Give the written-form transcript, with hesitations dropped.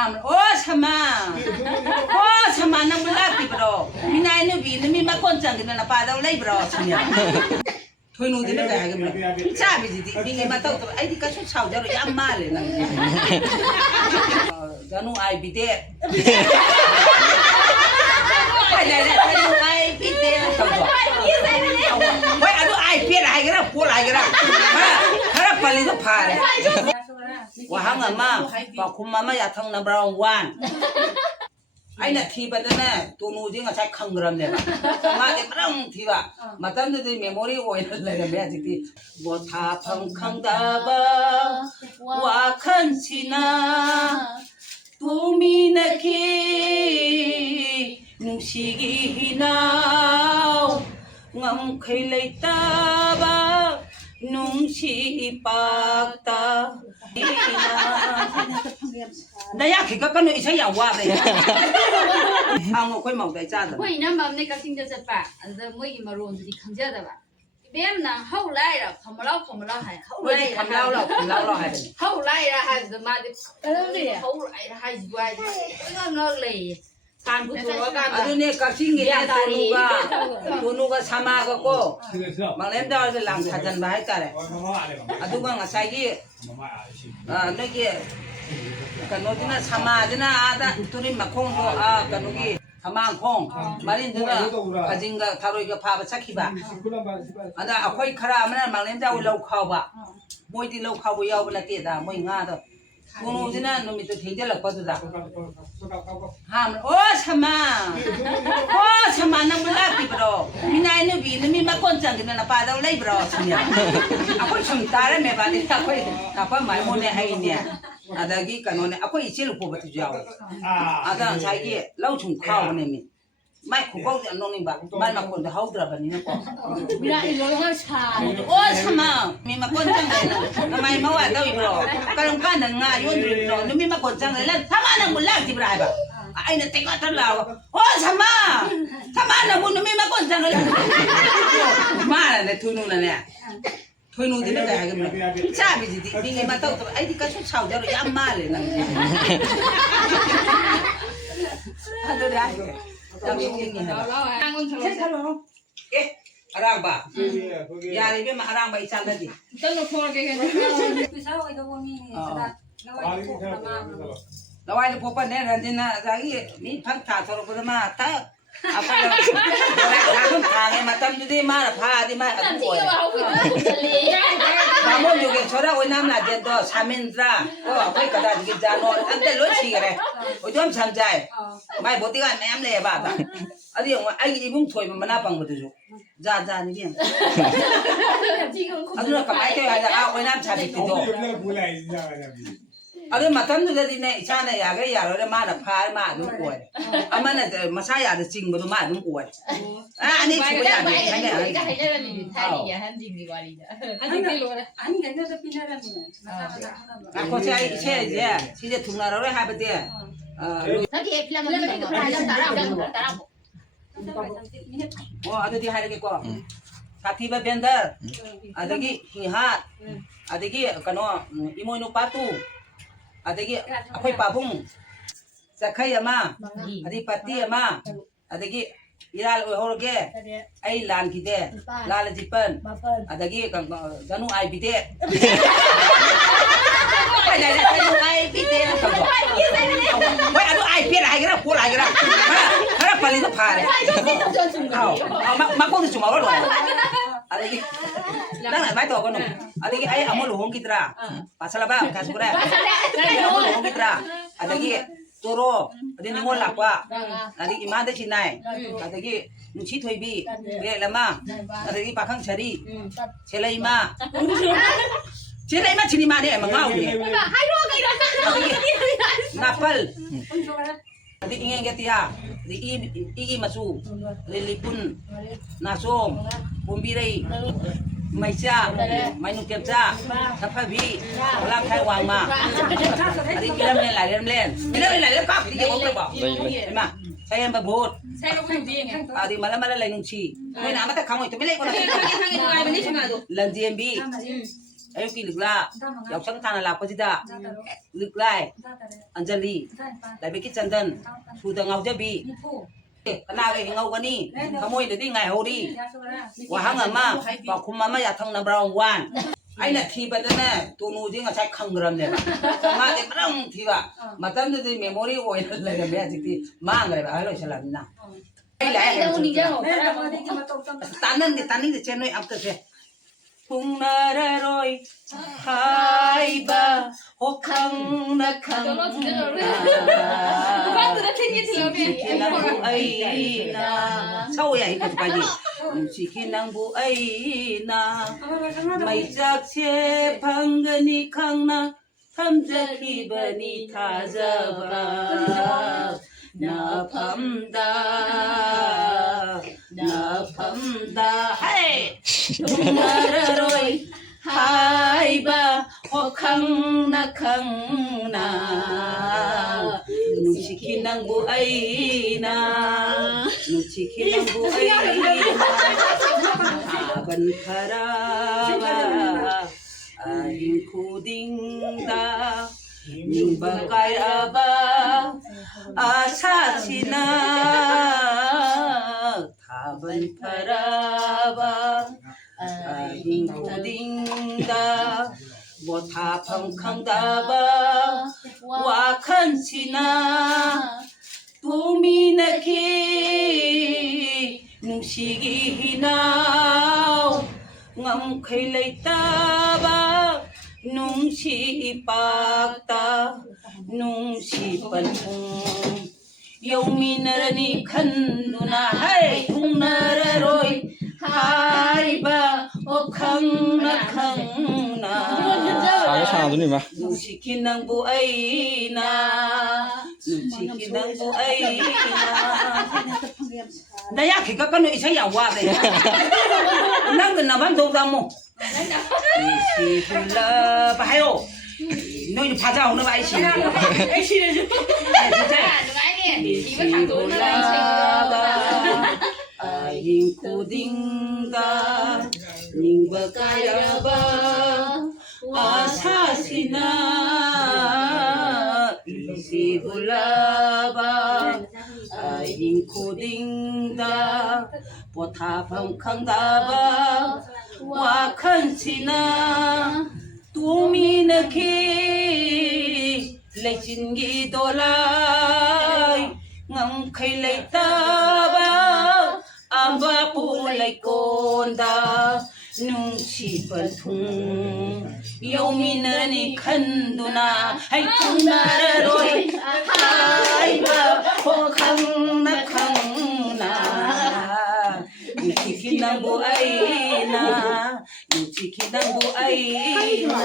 ham oh sama nang belati bro minai nu bi mi ma kon chang na pa dau lai bro chnya thôi nuôi thì nó gà cái mà cha bị gì thì vì mà tao ấy thì cái số sầu cho rồi ăn ma liền nè cho nó ai bị tệ cái này cái nó ai bị tệ tao rồi vậy anh ai biết ai cái đó của lại cái đó cái đó phải nó phá đấyว่าหังอ่ะมาบอกคุณมาไม่อยากทำnumber oneไอ้เนี่ยทีแบบนั้นเนี่ยตัวนู้นจริงอ่ะใช้ขังกระมเนี่ยมาเอ็มร้องทีว่ามาตั้งแต่เมมโมรี่โอ้ยเลยกันเนี่ยจริงๆว่าถ้าพังขังดาบ้าว่าขันชินาตูมีนักขี้นุ่งชีกีนาวงำใครเลยตาบ้านุ่งชีปากตาได้ยากขี้ก็นุ่งใช้ยาวว่าเลยเอาหนูค่อยมองใจจ้าเลย会那么那个新就是吧，这每一毛肉自己看着的吧。别人呢后来了，看不了还后来了，ทำแล้วเราให้后来了还是妈的，后来了还是怪的，我嘞。看不出我干的。那个新的ตัวนูก็สามาก็บางเล่มเดียวจะหลังทันมาให้กันเลยดูว่าไงใช่กี่นั่นกี่กันโน้ตน่ะสามาที่น่ะอาตุริมาคงก็กันโน้กี่สามาคงมาเรียนถึงก็จริงก็ทารุยก็พาไปสักขีบะอันนั้นเอาค่อยครามันบางเล่มเดียวเราเข้าบะมวยที่เราเข้าไปยาวไปละเตี้ยมวยง่าตัวตัวนู้นที่นั่นนุ่มตัวทิ้งจะหลับก็ตัวห้ามโอ้ชะมานั่งบนลาติบรอมีนายนูบีนมีมาคนจังกินนะป้าเราไล่บรอสิเนี่ยเอาคนชมตาเลยแม่บ้านนี่ถ้าค่อยถ้าป้าหมายมันเนี่ยให้เนี่ยอาดากี้กันเนี่ยเอาคนอีเชี่ยลูกผู้บัตรเจ้าอาดาใช่กี่เล่าชงข้าวเนี่ยมีไม่ขู่เขาจะนอนนี่บ้านบ้านมาคนจะเฮาตระบันนี่นะก็มีอะไรร้อยห้าชาโอ้ชะมามีมาคนจังเลยทำไมมาว่าเต้าอีบรอกำลังการหนังงานยุ่งอยู่ตรงนี้มีมาคนจังเลยแล้วถ้ามาหนังบุญแรกที่ไรบ้าไอ้เนี่ยติ๊กก็ตั้งเราโอ้ชะมาหนังบุญมีมาคนจังเลยมาเนี่ยทุนนู่นเนี่ยทุนนู่นที่ไม่ได้กันเลยชาบิจิติมีมาเต้าไอ้ที่ก็ชุดเช่าจะรู้ยังมาเลยนั่นอะไรได้เราจริงๆเนี่ยเอ๊ะอะไรบ้างยาอะไรเป็นมาอะไรบ้างอีสันนั่นดิต้องรู้พอกันเราไอ้พวกปั้นเนี่ยรันจินะจากที่มีพังขาสรุปมาถ้าเอาไปเราทางเนี่ยมาทำอยู่ที่มาผ้าที่มาอันป่วยบางคนอยู่กับชาวเราไว้น้ำหนักเย็นตัวชามินตราก็ไปกระดาษกินจานนอนอันเดียวรู้ชีกันเลยโอ้ยจอมช้ำใจไม่ปกติกันแม่เลยบ้าตาอันนี้ว่าไอ้ที่พุ่งถอยมันน่าปังหมดเลยจ้านี่เนี่ยอันนี้เรากับไอ้ที่อาจจะเอาไว้น้ำชาดิบติดตัวอันนี้มาทำดูได้เนี่ยชาเนี่ยอยากให้อยากเราได้มาหนักพายมาดุ้งป่วยอันนั้นเนี่ยมาใช้อยากจะจริงมาดูมาดุ้งป่วยอันนี้ช่วยอยากให้เนี่ยอะไรก็ให้ได้ดีท่าดีอ่ะท่านจริงดีกว่าดีอ่ะอันนี้ไม่รู้เลยอันนี้กันจะเป็นอะไรเนี่ยเขาใช้เช่เนี่ยที่จะถุงเราได้หายไปเตี้ยถ้าที่เอฟแล้วมันไม่ได้แล้วตาเราโอ้อันนี้ให้ได้กี่กว่าsathi bender adagi hihat adagi kano imo ino patu adagi ako'y pabong sakai ama adipati ama adagi iral ohorge ay lan kite lala jipan adagi ganu ay bite ay bite wai adu ay pira ay gira pula ay gira harap paling pare makong cuma lo ada lagi, nang nak baca kan? Ada lagi ayah amal luhung kita, pasal apa? Kasih kurang. Ayah amal luhung kita, ada lagi toro, ada ningol lakwa, ada lagi iman ada Cina, ada lagi nuci toibi, dia lama, ada lagi pakang cari, celai ma cini ma dia emang ngau dia. Napal, ada ingin ketia, igi masuk, lilipun, nasom. Bumbiray, may siya, may nukip siya, napabi, walang kay wang ma. Ari kilam len. Ilam pa, hindi ko ba? Ima, saya yang babut. Saya ko yung ding. Ari mala lay nung chi. May na mata kamoy, tumilay ko na. Lan DMB. ꯑꯌꯨꯛꯀꯤ ꯂꯤꯛꯂꯥ ꯌꯥꯎꯁꯪ ꯊꯥꯅ ꯂꯥꯛꯄꯁꯤꯗ ꯂꯤꯛꯂꯥꯏ ꯑꯟꯖꯂꯤ ꯂꯥꯏꯕꯛꯀꯤ ꯆꯟꯗꯟ ꯁꯨꯗ ꯉꯥꯎꯖꯕꯤ ꯀꯅꯥꯒ ꯍꯤꯡꯍꯧꯒꯅꯤ ꯊꯃꯣꯏꯗꯗꯤ ꯉꯥꯏꯍꯧꯔꯤ ꯋꯥꯍꯪ ꯑꯃ ꯄꯥꯎꯈꯨꯝ ꯑꯃ ꯌꯥꯊꯪ ꯅꯝꯕꯔ 1 ꯑꯩꯅ ꯊꯤꯕꯗꯅꯦ ꯇꯣꯅꯨꯁꯦ ꯉꯁꯥꯏ ꯈꯪꯈ꯭ꯔꯕꯅꯦꯕ ꯃꯥꯁꯦ ꯀꯔꯝ ꯊꯤꯕ ꯃꯇꯝꯗꯨꯗꯤ ꯃꯦꯃꯣꯔꯤ ꯑꯣꯏꯅ ꯂꯩꯔꯝꯃꯦ ꯍꯧꯖꯤꯛꯇꯤ ꯃꯥꯡꯈ꯭ꯔꯦꯕ ꯑꯍꯜ ꯑꯣꯏꯁꯜꯂꯕꯅꯤꯅ ꯇꯥꯅꯤꯡꯗꯦ ꯆꯦ ꯅꯣꯏ ꯑꯝꯇꯁꯦ ꯊꯨꯡꯅꯔꯔꯣꯏ ꯍꯥꯏꯕ ꯋꯥꯈꯪꯅ ꯈꯪꯅ ꯅꯪꯕꯨ ꯑꯩꯅ ꯁꯧ ꯌꯥꯏ ꯀꯩꯁꯨ ꯀꯥꯏꯗꯦ ꯅꯨꯡꯁꯤꯈꯤ ꯅꯪꯕꯨ ꯑꯩꯅ ꯃꯩꯆꯥꯛꯁꯦ ꯐꯪꯒꯅꯤ ꯈꯪꯅ ꯊꯝꯖꯈꯤꯕꯅꯤ ꯊꯥꯖꯕ 나밤다 하이 동나라로이 하이바 호캉나 캉나 눈치키 낭부 아이나 눈치키 낭부 아이나 아반 파라바 아인 코딩다 닝바까이라바 아사시나 타번 파라바 아인 코딩다 모타펑캉다바 와칸시나 도미나키 뭉시기나우 ngamkhailaitāba nungsi pakta nungsi panthung yauminarani khanduna hai thungnararoi haiba okhangna khangna nungsikhi nangbu aina nungsikhi nangbu aina naya khika kanu isai ya wa de nang na bam do da mo isi hula ba hayo noi phaja hona ba isi isi le ju isi hula ba ayin kudinga ningba kaya ba asasina isi hula ba ayin kudinga pothapam khangdaba wakhansina tuminaki lechingi dolai ngamkhai leitaba amba pulai konda nungsi panthung yauminani khanduna hai thunararoi haiba hokhangna khangna nungsi nangbu aina nungsi nangbu aina